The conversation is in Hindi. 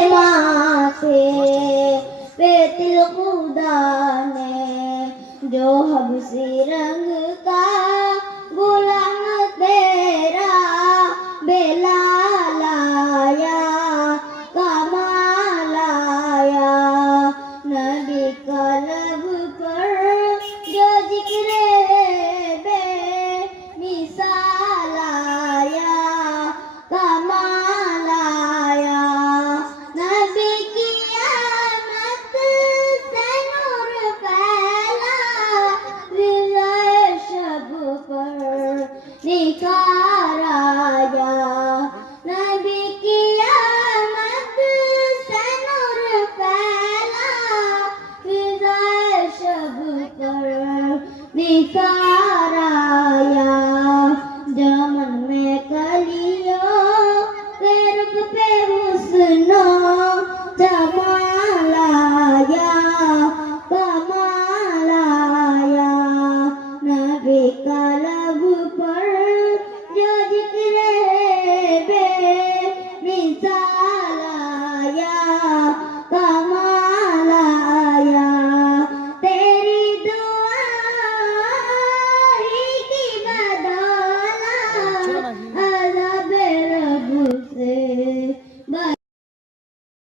माथे पे तिल खुदा ने जो हबसी रंग का गुलाम तेरा बेला लाया कमाल आया नबी का लब पर जो जिक्र बे मिसाल आया कमाल आया नबी की आमद से नूर फैला विजय शब पर निखार आया नबी की आमद से नूर फैला विजय शब पर निखार आया जमन में कलियों के रुख पे हुस्नो जमाल आया कमाल आया नबी का